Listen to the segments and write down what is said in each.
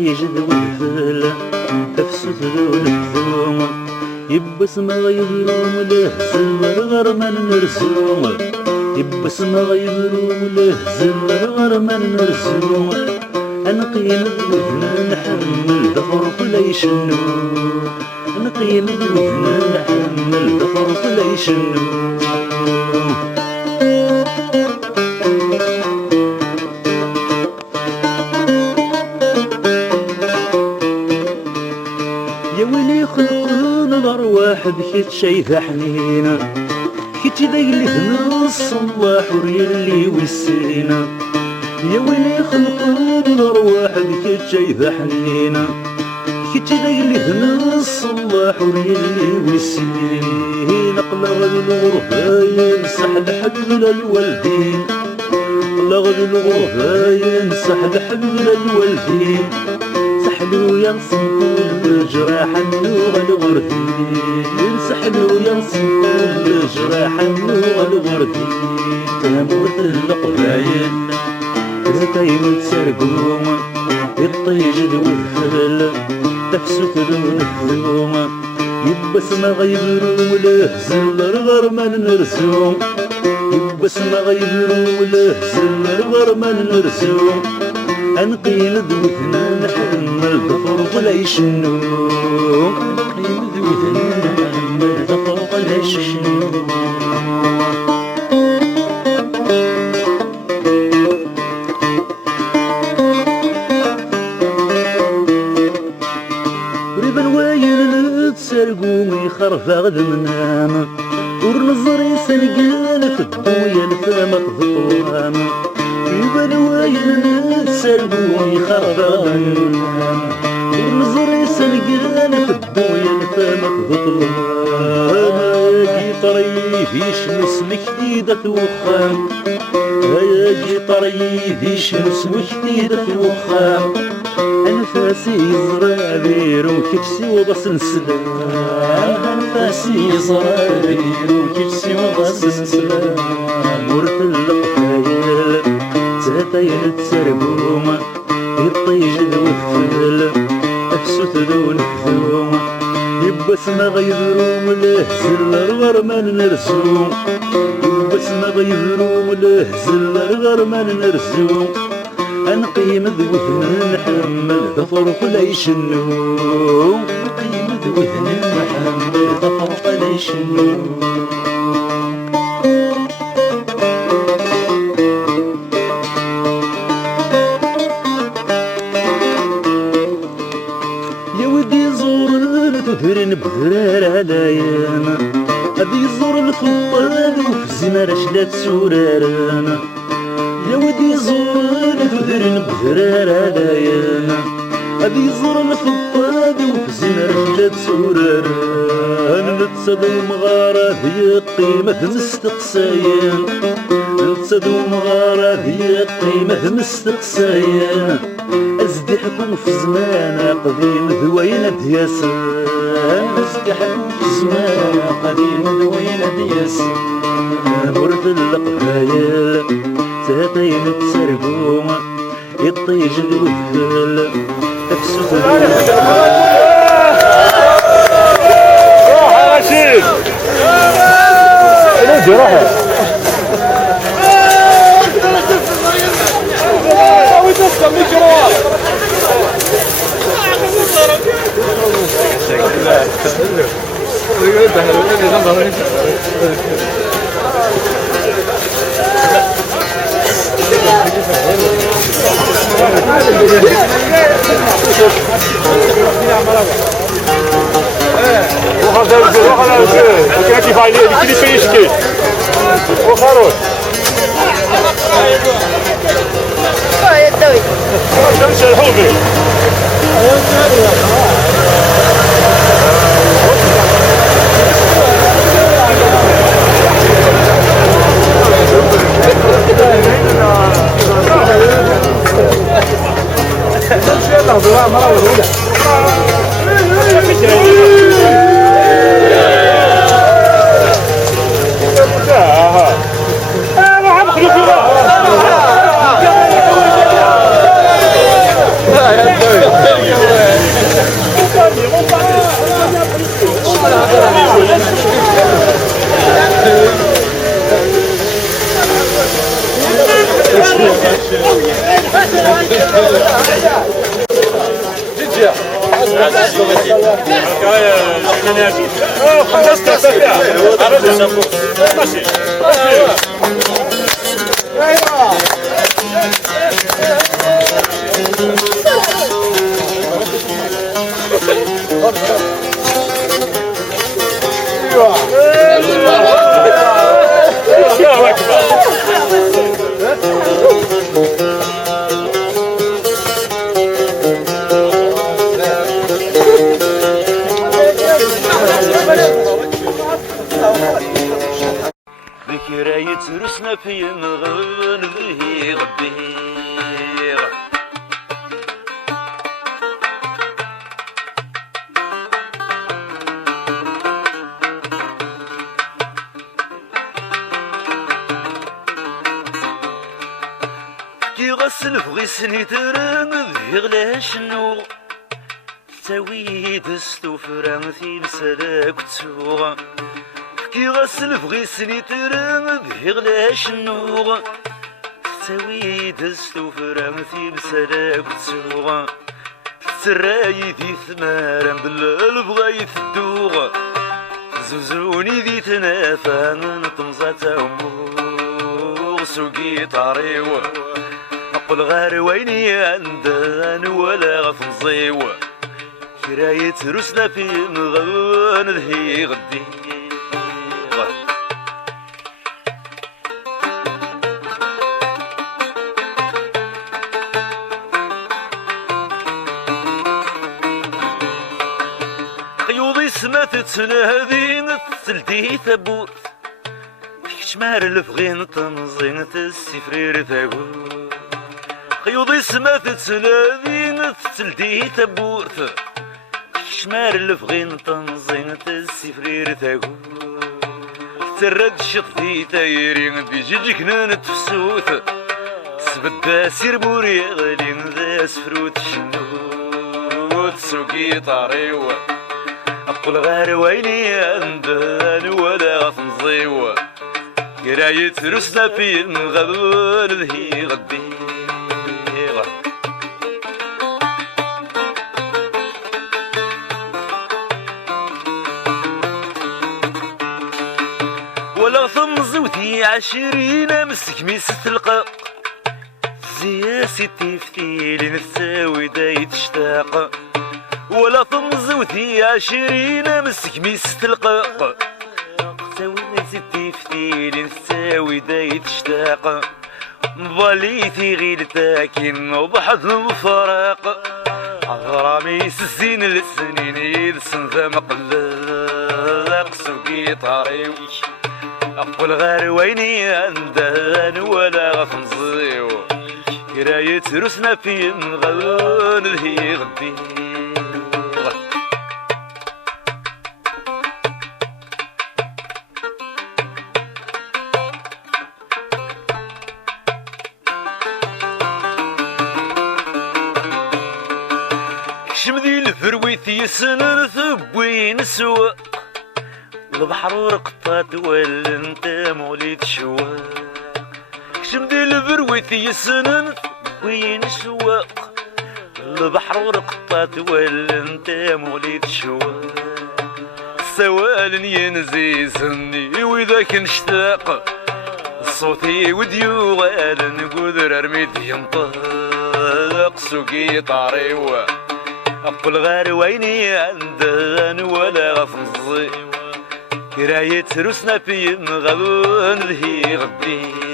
يطيج ذو الفل تفسد ذو الثوم يبس ما يبروم له زمر غرمان نرسوم يبس ما يبروم له زمر غرمان نرسوم نقيم الوثن نحمل ظفر كل يشنو نقيم الوثن نحمل ظفر كل يشنو يا ويلي خلقنا الارواح بكيت شايفه حنينه كيت ذا اللي نص الله حريه اللي وسينا يا ويلي خلقنا الارواح بكيت شايفه حنينه كيت ذا اللي نص الله حريه اللي وسينا قلغ الغرفه يمسح الحب للوالدين قلغ الغرفه يمسح الحب للوالدين سحلو ينصم كل جراح النوغ الغردين سحلو ينصم كل جراح النوغ الغردين تموت القبايل رتايم تسرقوم يطيج ذو الفل تفسك ذو الثوم يبس ما غيبرو له زل الغرمان نرسوم يبس ما غيبرو له زل الغرمان نرسوم أنقيم ذوثنا نحمل ظفر ولا يشنو أنقيم ذوثنا نحمل ظفر ولا يشنو ريب الوايل تسرقو يخرف غد منام ورنظر يسلقان في الدوية الفامة ظلام ريب الوايل تسرقو يخرف منام ورنظر يسلقان في الدوية الفامة ظلام يا طريف يشمس لكديدة وخام يا طريف يشمس لكديدة وخام أنفاسي زرابير وكتسي وبس نسلام أنفاسي زرابير وكتسي وبس نسلام ورث القفايل تاتين تسرقوم يطيج ذو الفل أفسوث ذو الثوم يبس ما غيبروم له زل الغرمان نرسوم يبس ما غيبروم له زل الغرمان نرسوم أنقيم ذوثنا نحمل ظفر ولا يشنو أنقيم ذوثنا نحمل ظفر ولا يشنو يا ودي زور تدرن بذرار عليانا أبي زور الخطاب وفي زمر شلات سورارانا يا ودي زور تدرن بذرار عليانا أبي زور الخطاب وفي زمر شلات سورارانا نتصدو مغارة هي قيمة مستقصيان نتصدو مغارة هي قيمة مستقصيان أزدحكم في زمان قديم ذوين دياسان أزدحكم في زمان قديم ذوين دياسان ورث القبايل تاتين تسرقوم يطيج ذو الثل أفسوث ذو روح يا رشيد نجي روح ذكرى يترسنا في نغن ذهي غدير كي غسل في غسني ترن ذهي غلا شنو تاوي دستو فرانثي مسلاك تسوغ كي غسل في غسني ترن ذهي غلا شنو تاوي دستو فرانثي مسلاك تسوغ تراي ذي ثمارا بالله بغا يثدوغ زوزوني ذي تنافى نطمزة أمور سوقي طاريو نقول غير ويني عندان ولا غفنزيو كراية رسنا في مغان ذهي غدي قيوضي سمات تنهدين تسلدي ثبوت كشمار الفغين تنزين تسفرير ثابوت قيوضي سمات تنهدين تسلدي ثبوت كشمار الفغين تنزين تسفرير ثابوت ترد شطي تايرين بيجيك نان تفسوت سبدا سير بوري غالين ذا سفروت شنوت سوقي طاريو أقول غير ويني عندان ولا غفنزيو قراية رسنا في المغبون ذهي غدي ولا ثم زوتي 20 مسك ميس تلقى زي ستي فتيلي نتساوي داي تشتاق ولا ثم زوتي 20 مسك ميس تلقى تساوي ستي فتيلي نتساوي داي تشتاق مظليتي غير تاكين وبحث المفراق غرامي الزين للسنين يدسن ذا مقلق سوقي طاريو أقول غير ويني عندان ولا غفنزيو قراية رسنا في مغان ذهي غدي شمذي الفرويث يسنن ثبوين سوا البحر رقطات ولا انت موليد شواق شمذي الفرويث يسنن ثبوين سواق البحر رقطات ولا انت موليد شواق سوال ينزيزني واذا كنشتاق صوتي وديو غال نقدر ارميد ينطلق سوقي طاريو أقول غير ويني عندان ولا غفنزي قراية رسنا في مغبون ذهي غدي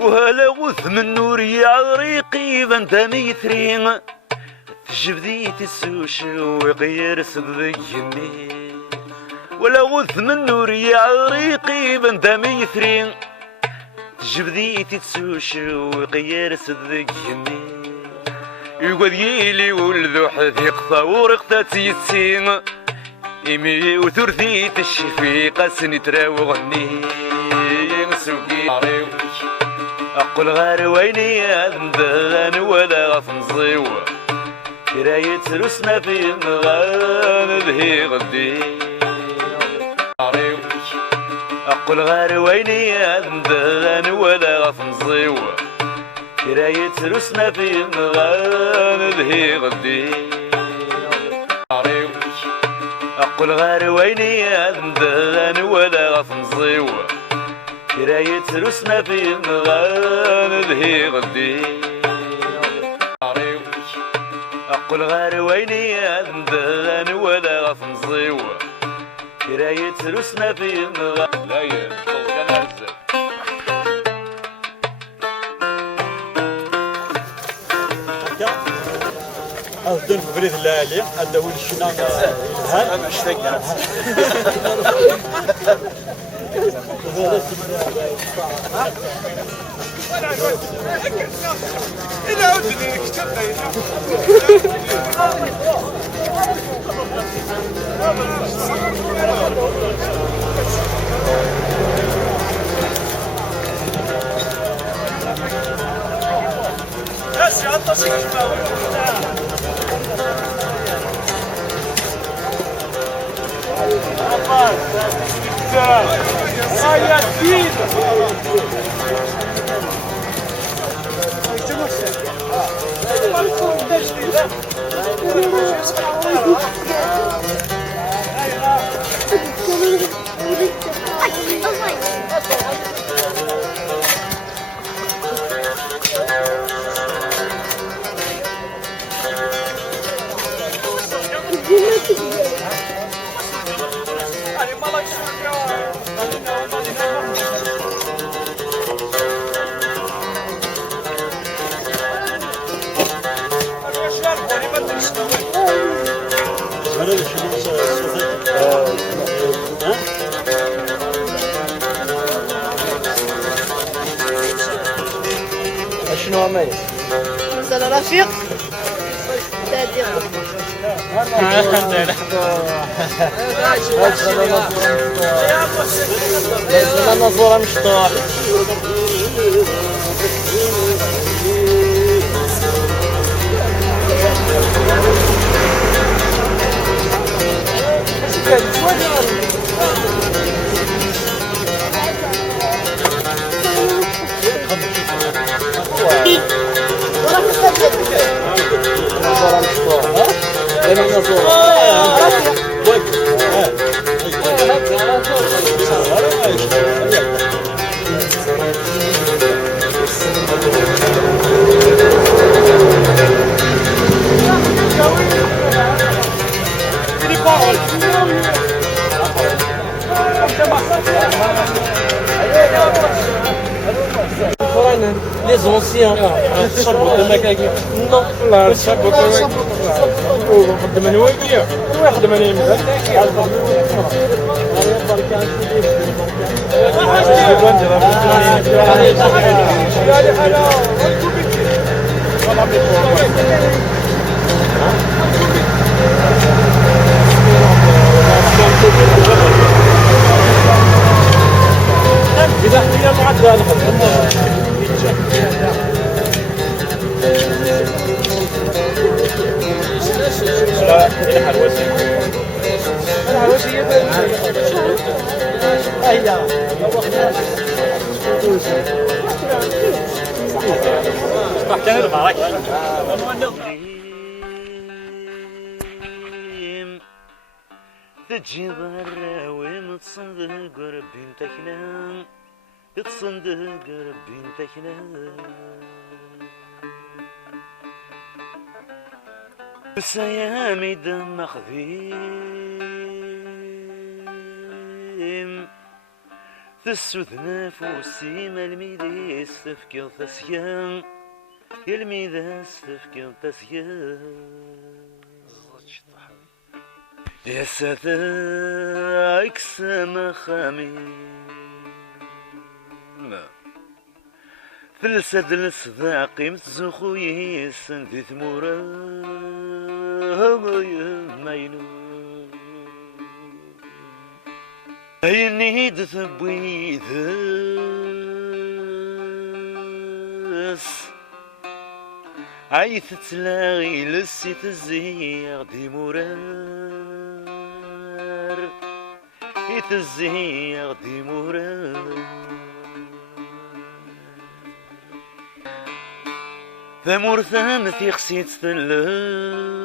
وهلا غث من نوري عريقي بنت ميثرين تجبدي تسوشي وغير صدقني ولا غث من نوري عريقي بنت ميثرين تجبدي تسوشي وغير صدقني يقول يلي ولذو حذيق ثورق تاتيتين إمي وثرثي الشفيقة سنترا وغني سوقي عريوك أقول غار ويني أندغان ولا غفنزيو كراية رسنا في النغان ذهي غدي عريوك أقول غار ويني أندغان ولا غفنزيو كراية رسنا في النغان ذهي غدي عريوك أقول غار ويني أندغان ولا غفنزيو كراية رسنا في النغان ذهي غدي عريوك أقول غار ويني أندغان ولا غفنزيو كراية رسنا في النغان لا ينطل كان عزة أظن بريد الليالي أدوي الشنان هل أنا اشتقنا إلى عدني كتبنا يا أنت يا الدين شنو عمل؟ مثلا رفيق تادير أنا صورة مشطوح les anciens non لا الشبك واحد من ويقيا واحد من يمدح إذا احنا معدل تجي ضراوي تصندق ربي متكنا تصندق ربي متكنا بسيامي دم خذيم تسود نفوسي ما الميدي استفكر تسيام يا الميدي استفكر تسيام يا ساتاك سما خامي ثلثة الصداقي متزوخو يسن في ثمورة ماينو هيني دثبوي ذس عيث تلاغي لسي تزيغ دي مرار يتزيغ دي مرار ثمور ثامث يخسيت ثلث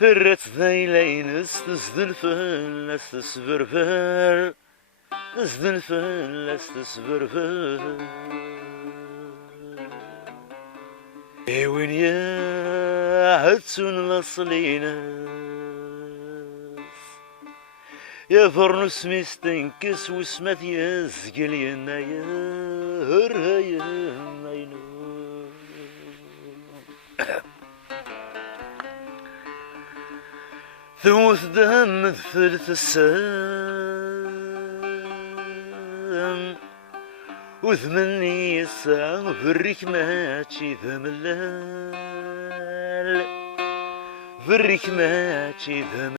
فرت ذيلين تسدلفن تسبرفر تسدلفن تسبرفر وين يا هتسون الأصليناس يا فرنس مستنكس وسمت يزقل ينايا هرهايا ناينو ثوث دم ثلث السام وثمني الساعة فريك ماتشي ذملال فريك ماتشي ذملال